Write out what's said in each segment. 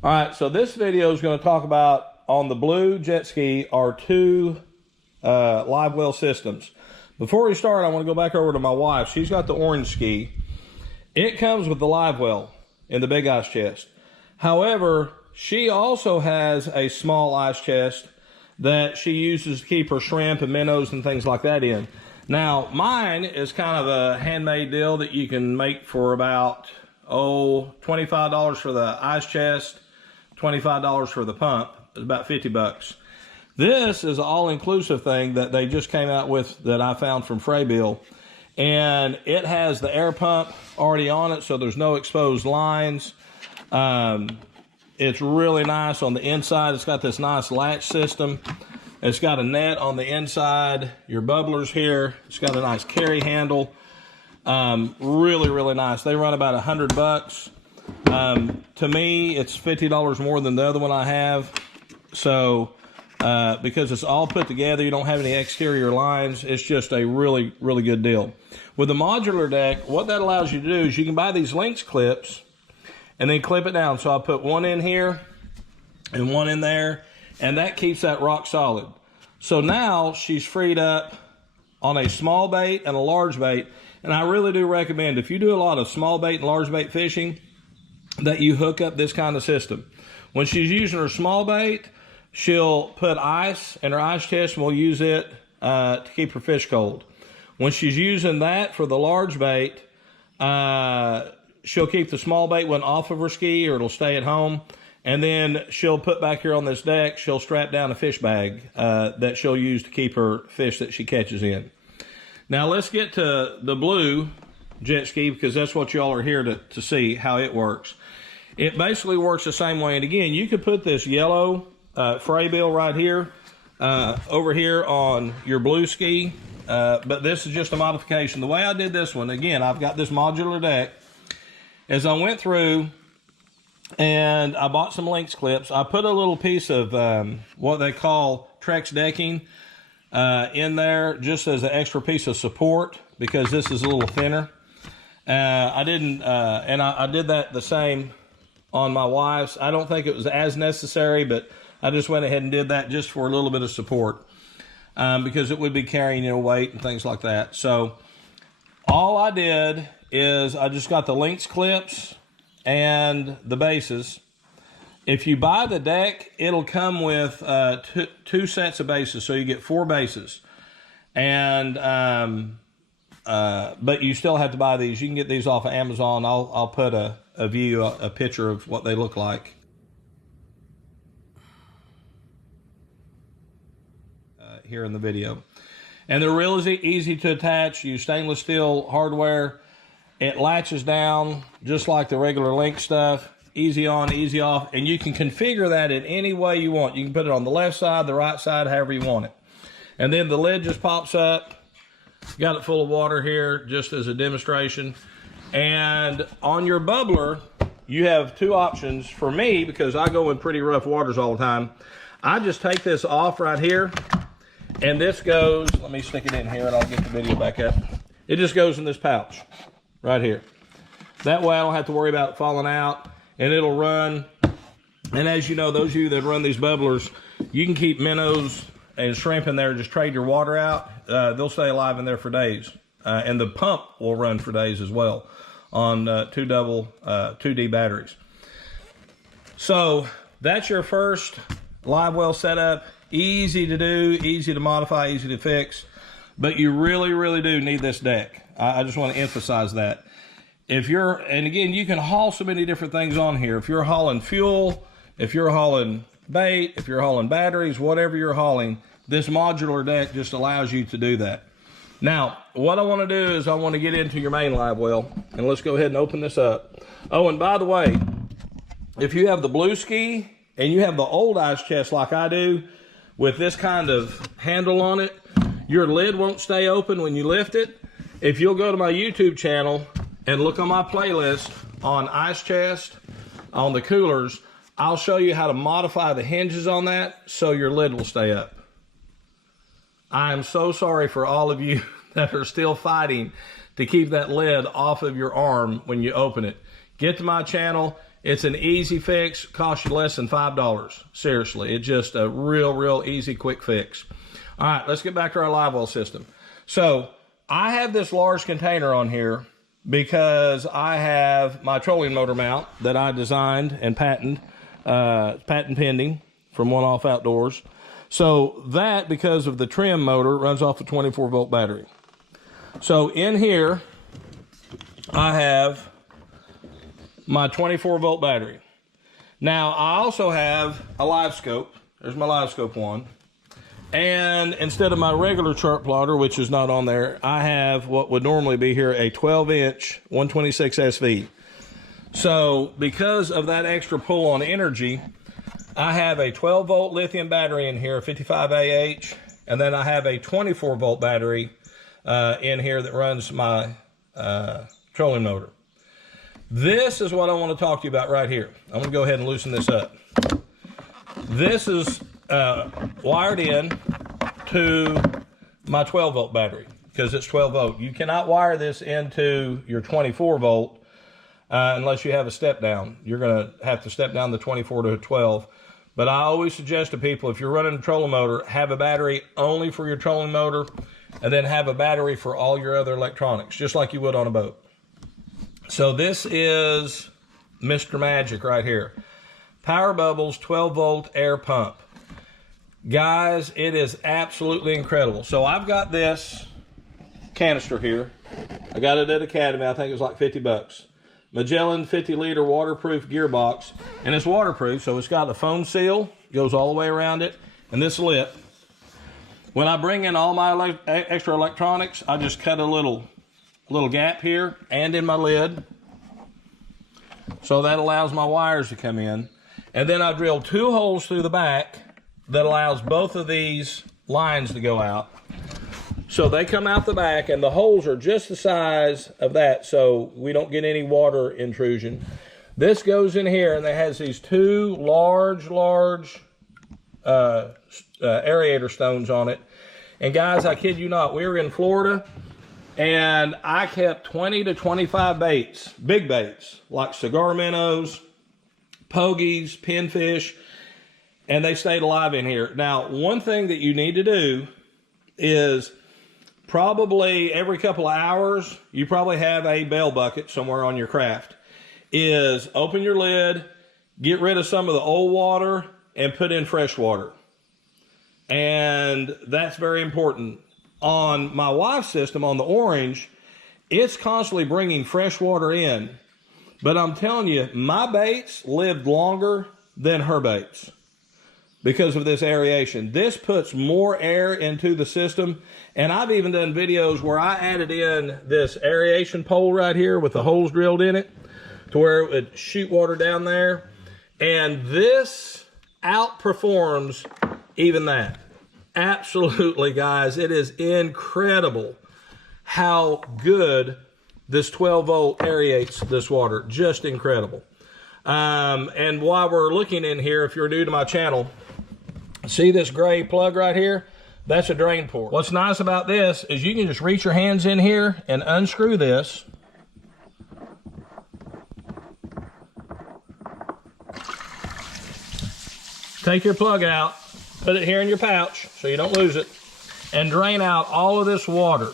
All right, so this video is going to talk about, on the blue jet ski, our two live well systems. Before we start, I want to go back over to my wife. She's got the orange ski. It comes with the live well in the big ice chest. However, she also has a small ice chest that she uses to keep her shrimp and minnows and things like that in. Now, mine is kind of a handmade deal that you can make for about, $25 for the ice chest, $25 for the pump. It's about 50 bucks. This is an all-inclusive thing that they just came out with that I found from Fraybill. And it has the air pump already on it, so there's no exposed lines. It's really nice on the inside. It's got this nice latch system. It's got a net on the inside, your bubblers here. It's got a nice carry handle. Really, really nice. They run about 100 bucks. To me, it's $50 more than the other one I have. So, because it's all put together, you don't have any exterior lines. It's just a really, really good deal. With the modular deck, what that allows you to do is you can buy these Linq clips and then clip it down. So I put one in here and one in there, and that keeps that rock solid. So now she's freed up on a small bait and a large bait. And I really do recommend, if you do a lot of small bait and large bait fishing, that you hook up this kind of system. When she's using her small bait, she'll put ice in her ice chest and we'll use it to keep her fish cold. When she's using that for the large bait, she'll keep the small bait one off of her ski, or it'll stay at home. And then she'll put back here on this deck, she'll strap down a fish bag that she'll use to keep her fish that she catches in. Now let's get to the blue jet ski, because that's what y'all are here to see how it works. It basically works the same way. And again, you could put this yellow Fraybill right here over here on your blue ski, but this is just a modification. The way I did this one, again, I've got this modular deck. As I went through and I bought some Linq clips, I put a little piece of what they call Trex decking in there just as an extra piece of support, because this is a little thinner. I didn't, and I did that the same on my wife's. I don't think it was as necessary, but I just went ahead and did that just for a little bit of support, because it would be carrying, weight and things like that. So all I did is I just got the Linq clips and the bases. If you buy the deck, it'll come with two sets of bases, so you get 4 bases. And but you still have to buy these. You can get these off of Amazon. I'll put a picture of what they look like here in the video. And they're real easy to attach. Use stainless steel hardware. It latches down just like the regular Linq stuff. Easy on, easy off. And you can configure that in any way you want. You can put it on the left side, the right side, however you want it. And then the lid just pops up. Got it full of water here just as a demonstration. And on your bubbler, you have 2 options. For me, because I go in pretty rough waters all the time, I just take this off right here, and this goes, let me stick it in here and I'll get the video back up. It just goes in this pouch right here. That way I don't have to worry about it falling out, and it'll run. And as you know, those of you that run these bubblers, you can keep minnows and shrimp in there, just trade your water out. They'll stay alive in there for days. And the pump will run for days as well on 2D batteries. So that's your first live well setup. Easy to do, easy to modify, easy to fix. But you really, really do need this deck. I just want to emphasize that. And again, you can haul so many different things on here. If you're hauling fuel, if you're hauling bait, if you're hauling batteries, whatever you're hauling, this modular deck just allows you to do that. Now, what I want to do is I want to get into your main live well, and let's go ahead and open this up. Oh, and by the way, if you have the blue ski and you have the old ice chest like I do with this kind of handle on it, your lid won't stay open when you lift it. If you'll go to my YouTube channel and look on my playlist on ice chest, on the coolers, I'll show you how to modify the hinges on that so your lid will stay up. I am so sorry for all of you that are still fighting to keep that lid off of your arm when you open it. Get to my channel It's an easy fix, costs you less than $5. Seriously, it's just a real easy, quick fix. All right, let's get back to our live well system. So I have this large container on here because I have my trolling motor mount that I designed and patent pending from One Off Outdoors. So that, because of the trim motor, runs off a 24-volt battery. So in here, I have my 24-volt battery. Now, I also have a live scope. There's my live scope one. And instead of my regular chart plotter, which is not on there, I have what would normally be here, a 12-inch 126 SV. So because of that extra pull on energy, I have a 12-volt lithium battery in here, 55Ah, and then I have a 24-volt battery in here that runs my trolling motor. This is what I want to talk to you about right here. I'm going to go ahead and loosen this up. This is wired in to my 12-volt battery because it's 12-volt. You cannot wire this into your 24-volt unless you have a step down. You're going to have to step down the 24 to a 12. But I always suggest to people, if you're running a trolling motor, have a battery only for your trolling motor, and then have a battery for all your other electronics, just like you would on a boat. So this is Mr. Magic right here. Power Bubbles 12-volt air pump. Guys, it is absolutely incredible. So I've got this canister here. I got it at Academy. I think it was like 50 bucks. Magellan 50-liter waterproof gearbox, and it's waterproof, so it's got a foam seal, goes all the way around it, and this lip. When I bring in all my extra electronics, I just cut a little gap here and in my lid, so that allows my wires to come in. And then I drilled 2 holes through the back that allows both of these lines to go out. So they come out the back, and the holes are just the size of that, so we don't get any water intrusion. This goes in here, and it has these 2 large aerator stones on it. And guys, I kid you not, we were in Florida, and I kept 20 to 25 baits, big baits, like cigar minnows, pogies, pinfish, and they stayed alive in here. Now, one thing that you need to do is probably every couple of hours, you probably have a bail bucket somewhere on your craft, is open your lid, get rid of some of the old water, and put in fresh water. And that's very important. On my wife's system, on the Orange, it's constantly bringing fresh water in. But I'm telling you, my baits lived longer than her baits because of this aeration. This puts more air into the system. And I've even done videos where I added in this aeration pole right here with the holes drilled in it to where it would shoot water down there. And this outperforms even that. Absolutely, guys. It is incredible how good this 12-volt aerates this water. Just incredible. And while we're looking in here, if you're new to my channel, see this gray plug right here? That's a drain port. What's nice about this is you can just reach your hands in here and unscrew this. Take your plug out, put it here in your pouch so you don't lose it, and drain out all of this water.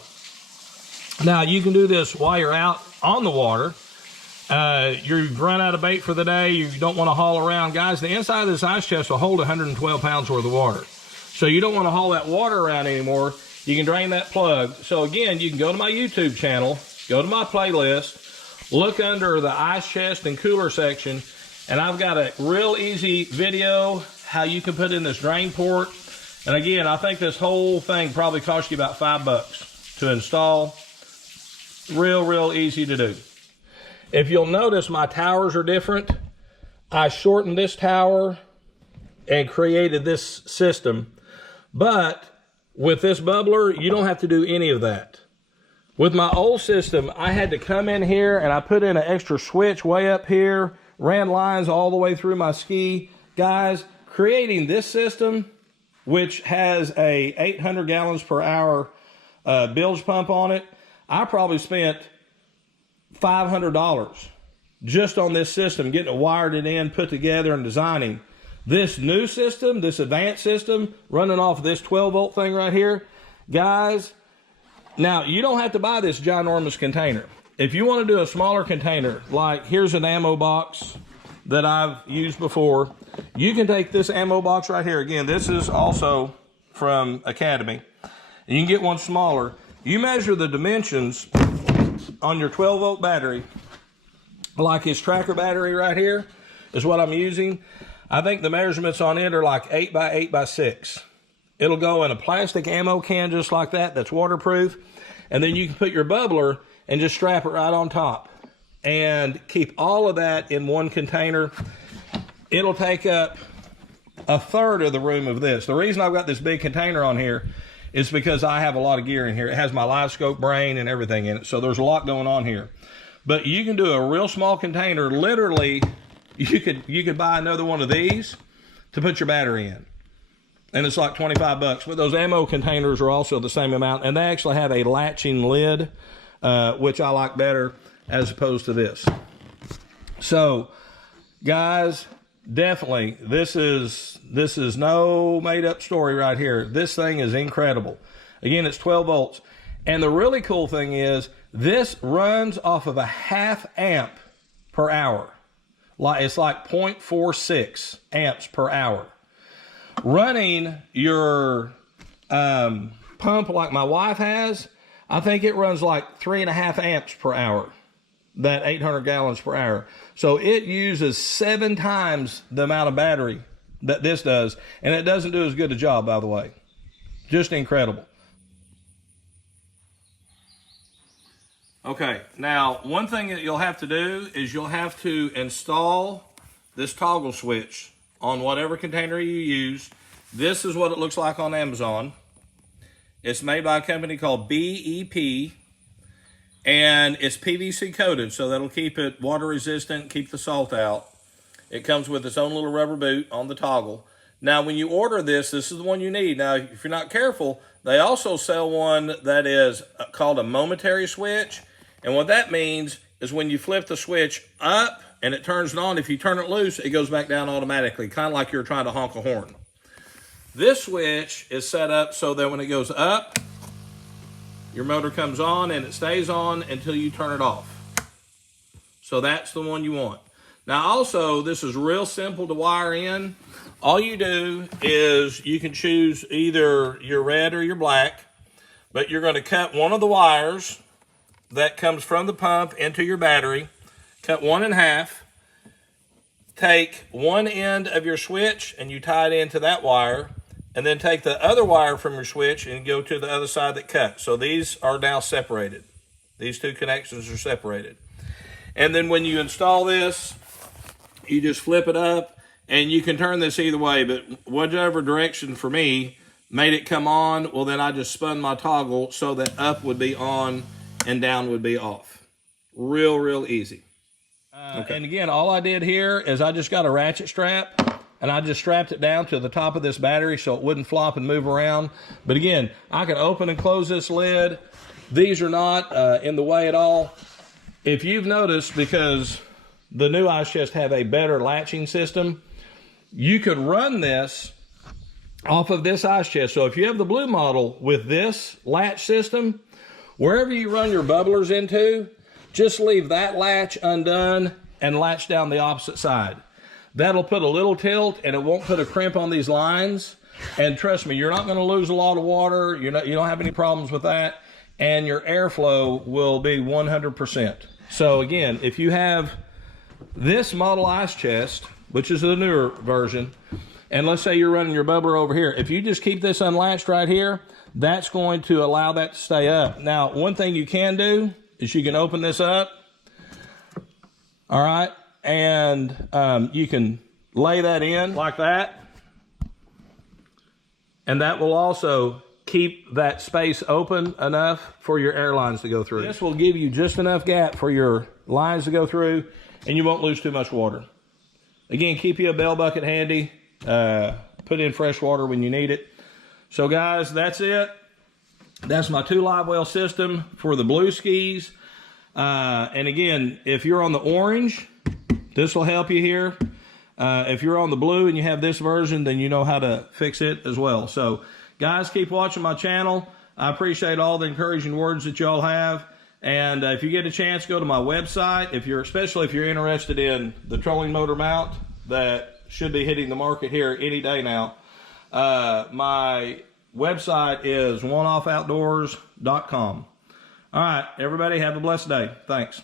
Now, you can do this while you're out on the water. You've run out of bait for the day, you don't want to haul around. Guys, the inside of this ice chest will hold 112 pounds worth of water. So you don't want to haul that water around anymore. You can drain that plug. So again, you can go to my YouTube channel, go to my playlist, look under the ice chest and cooler section, and I've got a real easy video how you can put in this drain port. And again, I think this whole thing probably cost you about $5 to install. Real easy to do. If you'll notice, my towers are different. I shortened this tower and created this system. But with this bubbler, you don't have to do any of that. With my old system, I had to come in here and I put in an extra switch way up here, ran lines all the way through my ski. Guys, creating this system, which has a 800 gallons per hour bilge pump on it, I probably spent $500 just on this system, getting it wired it in, put together, and designing. This new system, this advanced system, running off of this 12-volt thing right here, guys, now you don't have to buy this ginormous container. If you want to do a smaller container, like here's an ammo box that I've used before, you can take this ammo box right here. Again, this is also from Academy. And you can get one smaller. You measure the dimensions on your 12-volt battery, like his tracker battery right here is what I'm using. I think the measurements on it are like 8 by 8 by 6. It'll go in a plastic ammo can just like that, that's waterproof. And then you can put your bubbler and just strap it right on top. And keep all of that in one container. It'll take up a third of the room of this. The reason I've got this big container on here is because I have a lot of gear in here. It has my live scope brain and everything in it. So there's a lot going on here. But you can do a real small container. Literally, you could buy another one of these to put your battery in. And it's like 25 bucks. But those ammo containers are also the same amount. And they actually have a latching lid, which I like better as opposed to this. So, guys, definitely, this is no made-up story right here. This thing is incredible. Again, it's 12 volts. And the really cool thing is, this runs off of a 0.5 amp per hour. It's like 0.46 amps per hour. Running your pump like my wife has, I think it runs like 3.5 amps per hour, that 800 gallons per hour. So it uses 7 times the amount of battery that this does, and it doesn't do as good a job, by the way. Just incredible. Okay, now one thing that you'll have to do is you'll have to install this toggle switch on whatever container you use. This is what it looks like on Amazon. It's made by a company called BEP, and it's PVC coated, so that'll keep it water resistant, keep the salt out. It comes with its own little rubber boot on the toggle. Now, when you order this, this is the one you need. Now, if you're not careful, they also sell one that is called a momentary switch. And what that means is when you flip the switch up and it turns it on, if you turn it loose, it goes back down automatically, kind of like you're trying to honk a horn. This switch is set up so that when it goes up, your motor comes on and it stays on until you turn it off. So that's the one you want. Now also, this is real simple to wire in. All you do is you can choose either your red or your black, but you're going to cut one of the wires that comes from the pump into your battery, cut one in half, take one end of your switch and you tie it into that wire, and then take the other wire from your switch and go to the other side that cut. So these are now separated. These two connections are separated. And then when you install this, you just flip it up, and you can turn this either way, but whatever direction for me made it come on, well then I just spun my toggle so that up would be on and down would be off. Real easy. Okay. And again, all I did here is I just got a ratchet strap and I just strapped it down to the top of this battery so it wouldn't flop and move around. But again, I can open and close this lid. These are not in the way at all. If you've noticed, because the new ice chests have a better latching system, you could run this off of this ice chest. So if you have the blue model with this latch system, wherever you run your bubblers into, just leave that latch undone and latch down the opposite side. That'll put a little tilt and it won't put a crimp on these lines. And trust me, you're not going to lose a lot of water. You don't have any problems with that. And your airflow will be 100%. So again, if you have this model ice chest, which is the newer version, and let's say you're running your bubbler over here, if you just keep this unlatched right here, that's going to allow that to stay up. Now, one thing you can do is you can open this up, all right, and you can lay that in like that, and that will also keep that space open enough for your air lines to go through. This will give you just enough gap for your lines to go through, and you won't lose too much water. Again, keep you a bell bucket handy. Put in fresh water when you need it. So guys, that's it. That's my 2 live well system for the blue skis. And again, if you're on the orange, this will help you here. If you're on the blue and you have this version, then you know how to fix it as well. So guys, keep watching my channel. I appreciate all the encouraging words that y'all have. And if you get a chance, go to my website. Especially if you're interested in the trolling motor mount that should be hitting the market here any day now. My website is oneoffoutdoors.com. All right, everybody have a blessed day. Thanks.